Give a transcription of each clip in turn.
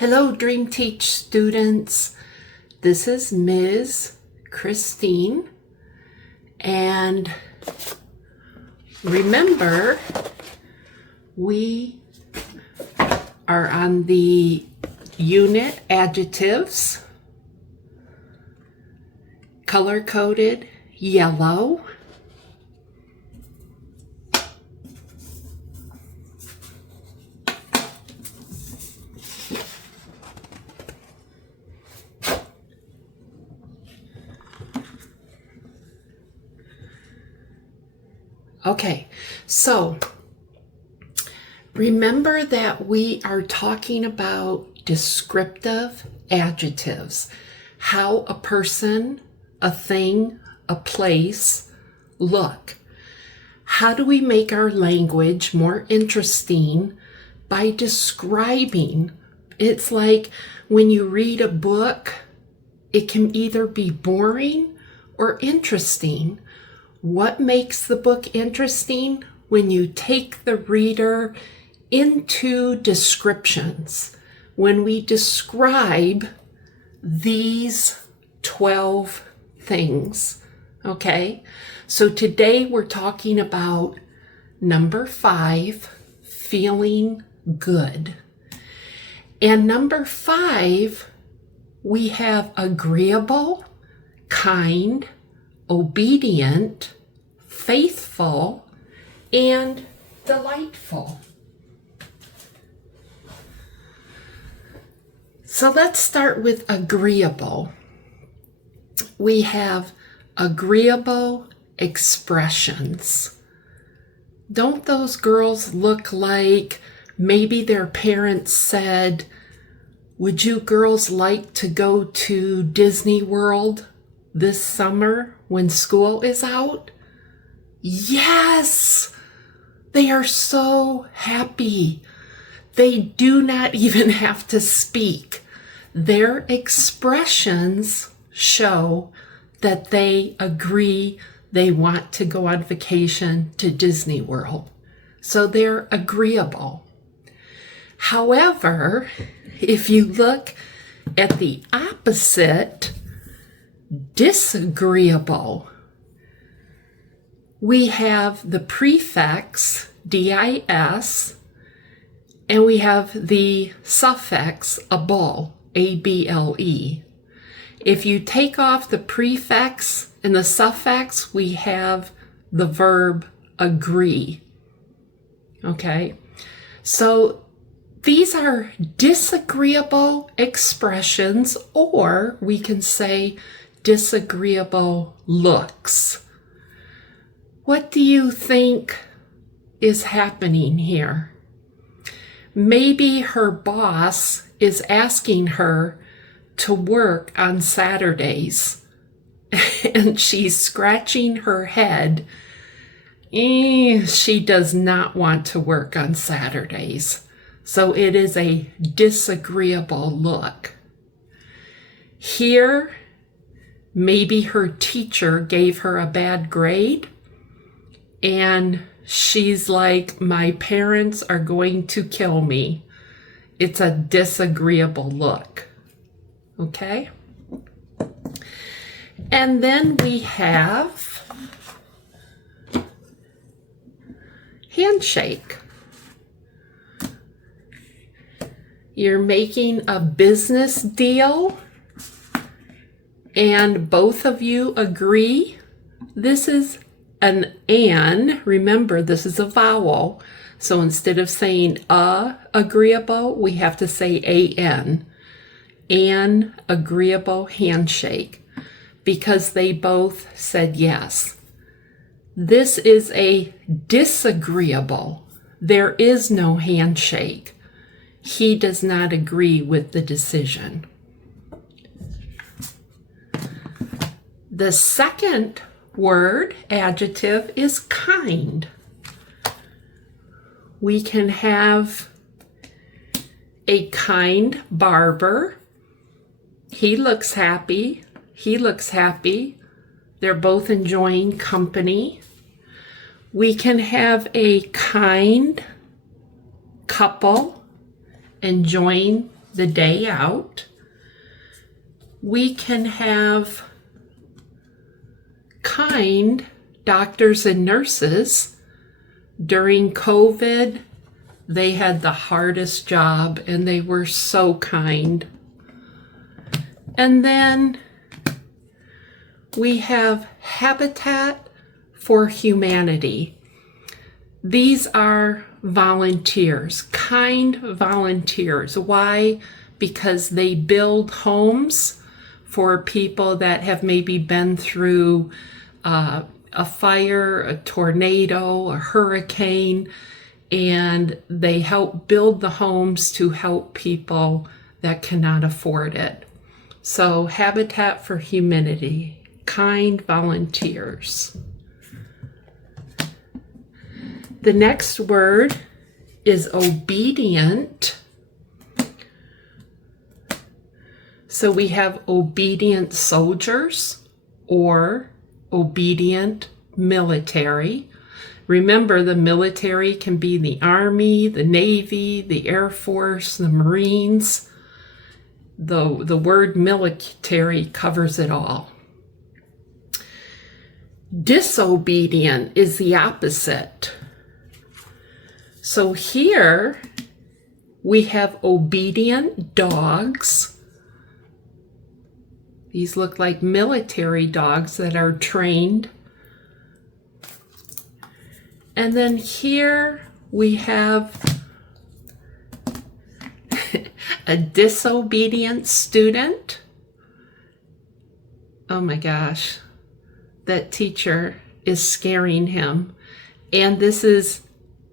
Hello, Dream Teach students. This is Ms. Christine. And remember, we are on the unit Adjectives, color-coded yellow. Okay, so remember that we are talking about descriptive adjectives, how a person, a thing, a place look. How do we make our language more interesting? By describing. It's like when you read a book, it can either be boring or interesting. What makes the book interesting? When you take the reader into descriptions. When we describe these 12 things, okay? So today we're talking about number 5, feeling good. And number 5, we have agreeable, kind, obedient, faithful, and delightful. So let's start with agreeable. We have agreeable expressions. Don't those girls look like maybe their parents said, "Would you girls like to go to Disney World this summer when school is out?" Yes! They are so happy. They do not even have to speak. Their expressions show that they agree they want to go on vacation to Disney World. So they're agreeable. However, if you look at the opposite, disagreeable, we have the prefix dis, and we have the suffix able, able. If you take off the prefix and the suffix, we have the verb agree. Okay, so these are disagreeable expressions, or we can say disagreeable looks. What do you think is happening here? Maybe her boss is asking her to work on Saturdays and she's scratching her head. She does not want to work on Saturdays. So it is a disagreeable look. Here, maybe her teacher gave her a bad grade and she's like, "My parents are going to kill me." It's a disagreeable look. Okay? And then we have handshake. You're making a business deal and both of you agree. This is an "an." Remember, this is a vowel. So instead of saying agreeable, we have to say an. An agreeable handshake, because they both said yes. This is a disagreeable. There is no handshake. He does not agree with the decision. The second word, adjective, is kind. We can have a kind barber. He looks happy. He looks happy. They're both enjoying company. We can have a kind couple enjoying the day out. We can have kind doctors and nurses. During COVID, they had the hardest job and they were so kind. And then we have Habitat for Humanity. These are volunteers, kind volunteers. Why? Because they build homes for people that have maybe been through a fire, a tornado, a hurricane, and they help build the homes to help people that cannot afford it. So Habitat for Humanity, kind volunteers. The next word is obedient. So we have obedient soldiers or obedient military. Remember, the military can be the Army, the Navy, the Air Force, the Marines. The word military covers it all. Disobedient is the opposite. So here we have obedient dogs. These look like military dogs that are trained. And then here we have a disobedient student. Oh my gosh, that teacher is scaring him. And this is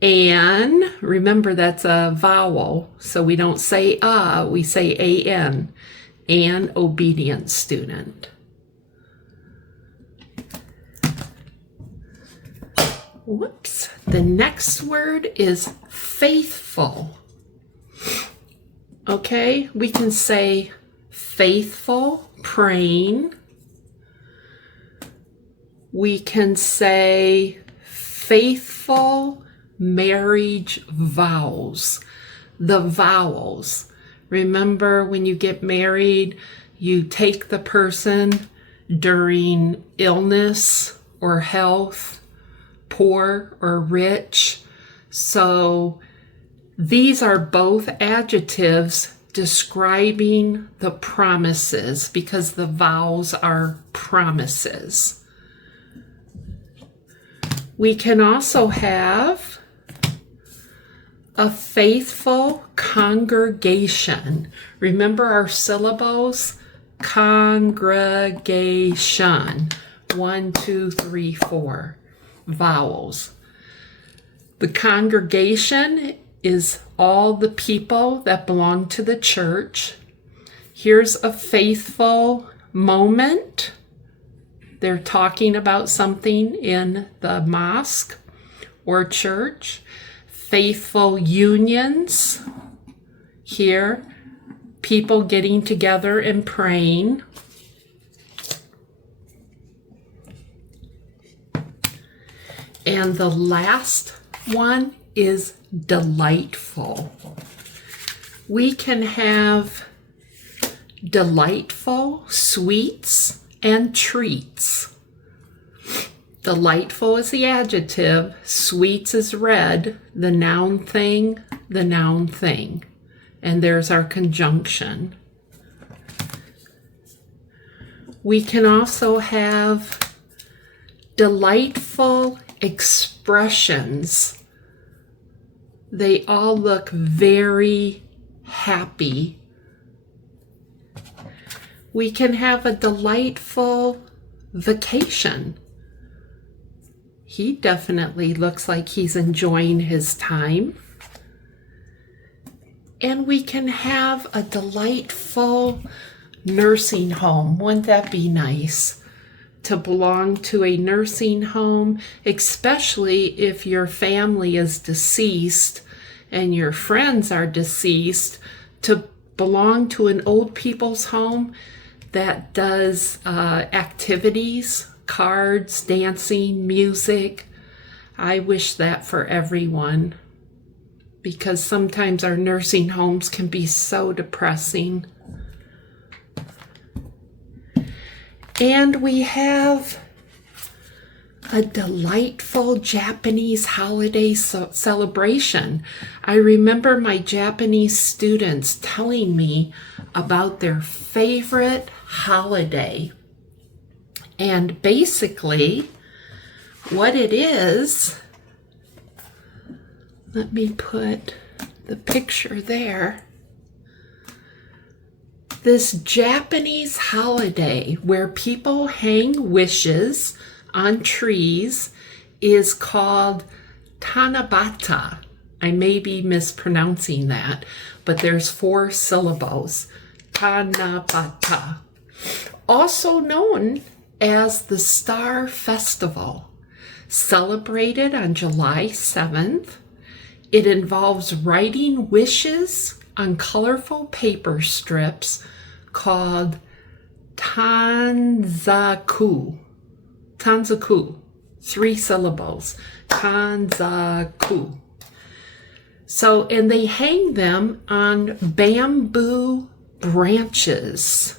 an. Remember, that's a vowel, so we don't say we say an. An obedient student. Whoops. The next word is faithful. Okay, we can say faithful praying. We can say faithful marriage vows. The vowels. Remember, when you get married, you take the person during illness or health, poor or rich. So these are both adjectives describing the promises because the vowels are promises. We can also have a faithful congregation. Remember our syllables? Congregation. 1, 2, 3, 4 vowels. The congregation is all the people that belong to the church. Here's a faithful moment. They're talking about something in the mosque or church. Faithful unions. Here, people getting together and praying. And the last one is delightful. We can have delightful sweets and treats. Delightful is the adjective, sweets is red, the noun thing, the noun thing. And there's our conjunction. We can also have delightful expressions. They all look very happy. We can have a delightful vacation. He definitely looks like he's enjoying his time. And we can have a delightful nursing home. Wouldn't that be nice to belong to a nursing home, especially if your family is deceased and your friends are deceased, to belong to an old people's home that does activities, cards, dancing, music. I wish that for everyone because sometimes our nursing homes can be so depressing. And we have a delightful Japanese holiday celebration. I remember my Japanese students telling me about their favorite holiday. And basically, what it is, let me put the picture there. This Japanese holiday where people hang wishes on trees is called Tanabata. I may be mispronouncing that, but there's 4 syllables. Tanabata. Also known as the Star Festival, celebrated on July 7th. It involves writing wishes on colorful paper strips called tanzaku. Tanzaku, 3 syllables. Tanzaku. So, and they hang them on bamboo branches.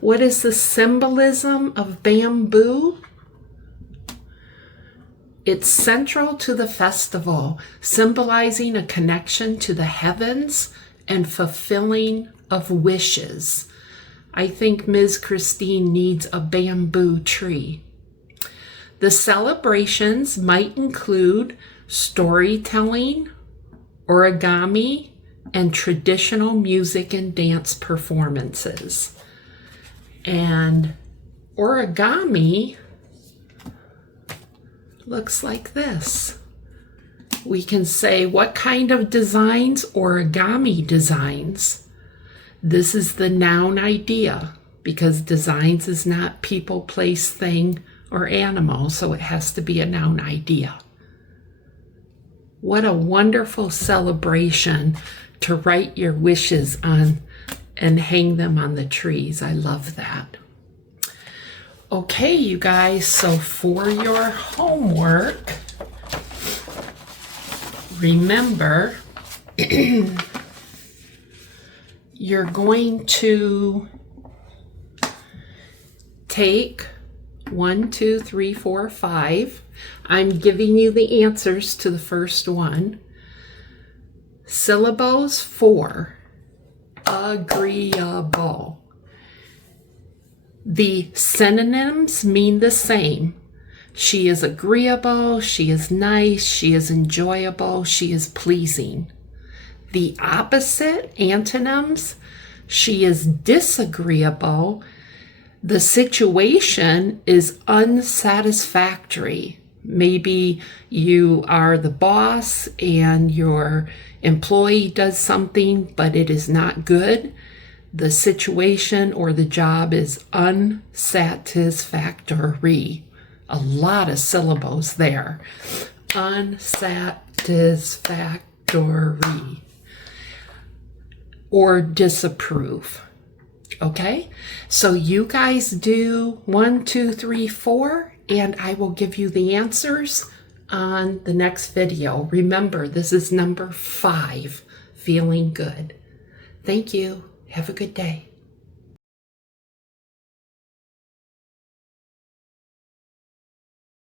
What is the symbolism of bamboo? It's central to the festival, symbolizing a connection to the heavens and fulfilling of wishes. I think Ms. Christine needs a bamboo tree. The celebrations might include storytelling, origami, and traditional music and dance performances. And origami looks like this. We can say what kind of designs? Origami designs. This is the noun idea because designs is not people, place, thing, or animal, so it has to be a noun idea. What a wonderful celebration to write your wishes on and hang them on the trees. I love that. Okay, you guys, so for your homework, remember, you're going to take 1, 2, 3, 4, 5. I'm giving you the answers to the first one. Syllables 4, agreeable. The synonyms mean the same. She is agreeable, she is nice, she is enjoyable, she is pleasing. The opposite antonyms, she is disagreeable, the situation is unsatisfactory. Maybe you are the boss and your employee does something, but it is not good. The situation or the job is unsatisfactory. A lot of syllables there. Unsatisfactory. Or disapprove. Okay? So you guys do 1, 2, 3, 4, and I will give you the answers on the next video. Remember, this is number 5, feeling good. Thank you. Have a good day.